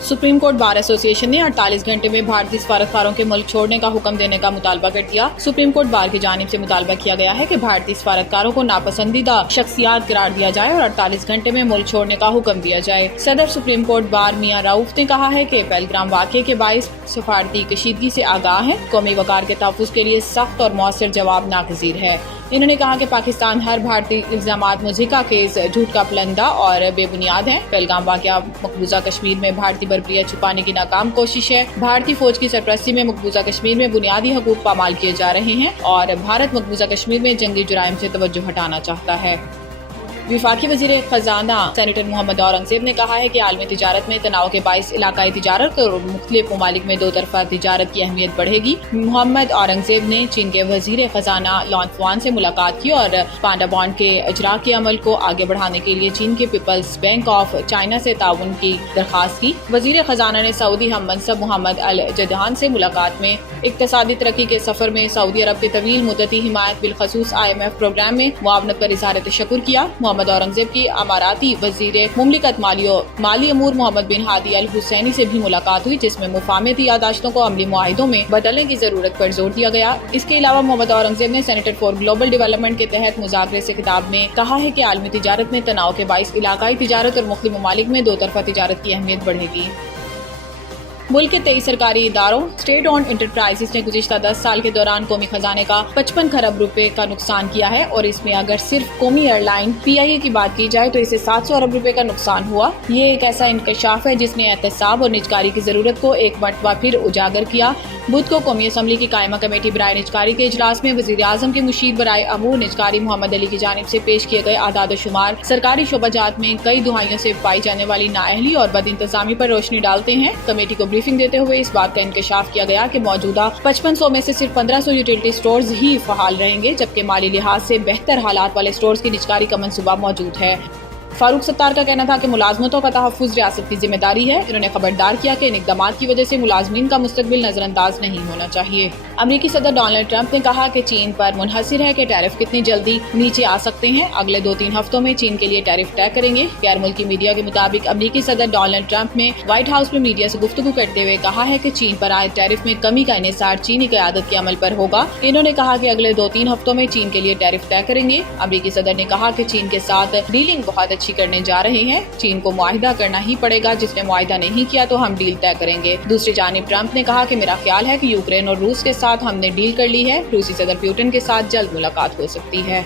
Supreme court bar association ने 48 घंटे में भारतीय सफारतकारों के मुल्क छोड़ने का हुक्म देने का मुतालबा कर दिया। सुप्रीम कोर्ट बार की जानिब से मुतालबा किया गया है कि भारतीय सफारतकारों को नापसंदीदा शख्सियात करार दिया जाए और 48 घंटे में मुल्क छोड़ने का हुक्म दिया जाए। सदर सुप्रीम कोर्ट बार मियां रऊफ ने कहा है कि पहलगाम वाक़े के बाइस सफारती कशीदगी से आगाह हैं। कौमी वक़ार के तहफ़्फ़ुज़ के लिए सख्त और मौसर जवाब नागज़ीर है। इन्होंने कहा कि पाकिस्तान हर भारतीय इल्ज़ामात मुज़हिका केस झूठ का पलंदा और बेबुनियाद है। पहलगाम वाक़या मकबूजा कश्मीर में भारतीय बर्बरियत छुपाने की नाकाम कोशिश है। भारतीय फौज की सरपरस्ती में मकबूजा कश्मीर में बुनियादी हकूक़ पामाल किए जा रहे हैं और भारत मकबूजा कश्मीर में जंगी जुराइम से तवज्जो हटाना चाहता है। वफाकी वज़ीर ख़जाना सेनेटर मोहम्मद औरंगज़ेब ने कहा है कि आलमी तिजारत में तनाव के बाइस इलाकाई तिजारत और मुख्तलिफ ममालिक में दो तरफ़ा तिजारत की अहमियत बढ़ेगी। मोहम्मद औरंगज़ेब ने चीन के वज़ीर ख़जाना लॉन्गफुआन से मुलाकात की और पांडा बॉन्ड के इजरा के अमल को आगे बढ़ाने के लिए चीन के पीपल्स बैंक ऑफ चाइना से ताउन की दरख्वास्त की। वज़ीर ख़जाना ने सऊदी हम मनसब मोहम्मद अल जदहान से मुलाकात में इक़्तिसादी तरक्की के सफ़र में सऊदी अरब के तवील मुद्दती हिमायत बिलखसूस IMF प्रोग्राम में मुआवनत पर इज़हार तशक्कुर किया। मोहम्मद औरंगज़ेब की अमाराती वज़ीर मुमलिकत माली अमूर मोहम्मद बिन हादी अल हुसैनी से भी मुलाकात हुई, जिसमें मुफाहमती यादाश्तों को अमली मुआहिदों में बदलने की जरूरत पर जोर दिया गया। इसके अलावा मोहम्मद औरंगज़ेब ने सेनेटर फॉर ग्लोबल डेवलपमेंट के तहत मुज़ाकरे से खिताब में कहा है कि आलमी तिजारत में तनाव के बाइस इलाकाई तिजारत और मुख्तलिफ ममालिक में दो तरफ़ा तिजारत की अहमियत बढ़ेगी। मुल्क के 23 सरकारी इदारों स्टेट ओन्ड इंटरप्राइजेस ने गुज़िश्ता 10 साल के दौरान कौमी खजाने का 55 खरब रुपए का नुकसान किया है और इसमें अगर सिर्फ कौमी एयरलाइन PIA की बात की जाए तो इसे 700 अरब रुपए का नुकसान हुआ। ये एक ऐसा इंकशाफ है जिसने एहतसाब और निजकारी की जरूरत को एक मरतबा फिर उजागर किया। बुध को कौमी असम्बली की कायमा कमेटी बराए निजकारी के इजलास में वज़ीर आज़म के मुशीर बराए अमूर निजकारी मोहम्मद अली की जानिब से पेश किए गए आदाद शुमार सरकारी शोबाजात में कई दुहाइयों से पाई जाने वाली नाअहली और बद इंतजामी पर रोशनी डालते हैं। कमेटी को ब्रीफिंग देते हुए इस बात का इंकशाफ किया गया कि मौजूदा 5500 में से सिर्फ 1500 यूटिलिटी स्टोर्स ही फहाल रहेंगे, जबकि माली लिहाज से बेहतर हालात वाले स्टोर्स की निजकारी का मंसूबा मौजूद है। फारूक सत्तार का कहना था कि मुलाजमतों का तहफ़्फ़ुज़ रियासत की जिम्मेदारी है। इन्होंने खबरदार किया कि इन इक़दामात की वजह से मुलाजमीन का मुस्तक़बिल नज़रअंदाज नहीं होना चाहिए। अमरीकी सदर डोनाल्ड ट्रंप ने कहा कि चीन पर मुनहसिर है कि टैरिफ कितनी जल्दी नीचे आ सकते हैं। अगले 2-3 हफ्तों में चीन के लिए टैरिफ तय करेंगे। गैर मुल्की मीडिया के मुताबिक अमरीकी सदर डोनाल्ड ट्रंप ने व्हाइट हाउस में मीडिया से गुफ्तगू करते हुए कहा है कि चीन पर आए टैरिफ में कमी का इन्हिसार चीनी क़यादत के अमल पर होगा। इन्होंने कहा कि अगले 2-3 हफ्तों में चीन के लिए टैरिफ तय करेंगे। अमरीकी सदर ने कहा कि चीन के साथ डीलिंग बहुत अच्छी करने जा रहे हैं। चीन को मुआहिदा करना ही पड़ेगा, जिसने मुआहिदा नहीं किया तो हम डील तय करेंगे। दूसरी जानिब ट्रंप ने कहा कि मेरा ख्याल है कि यूक्रेन और रूस के साथ हमने डील कर ली है। रूसी सदर पुतिन के साथ जल्द मुलाकात हो सकती है।